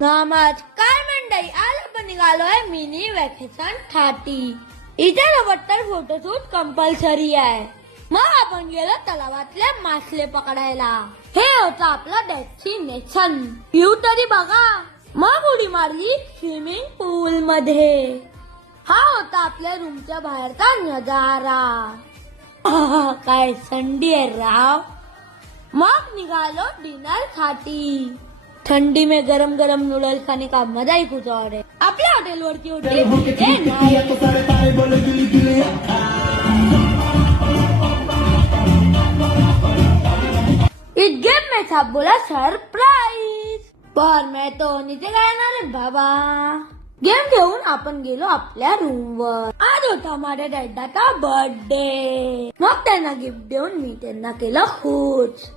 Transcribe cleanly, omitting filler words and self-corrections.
नमस्कार मंडळी, आज आपण निघालोय मिनी व्हॅकेशन साठी. इथे तर फोटोशूट कंपल्सरी आहे. मग आपण गेलो तलावातले मासले पकडायला. हे होतं आपलं डेस्टिनेशन. व्ह्यू तरी बघा. मग उडी मारली स्विमिंग पूल मध्ये. हा होता आपल्या रूमच्या बाहेरचा नजारा. काय संडी आहे राव. मग निघालो डिनर साठी. ठंडी में गरम गरम नूडल्स खाने का मजा ही कुछ और है. आपल्या हॉटेलवरती होती इट गेम में था बोला सरप्राईज. पर मैं तो नीचे गायणार रे बाबा. गेम घेऊन आपण गेलो आपल्या रूमवर. आज होता माझ्या डॅडाचा बर्थडे. मग त्यांना गिफ्ट देऊन मी त्यांना केलं खुश.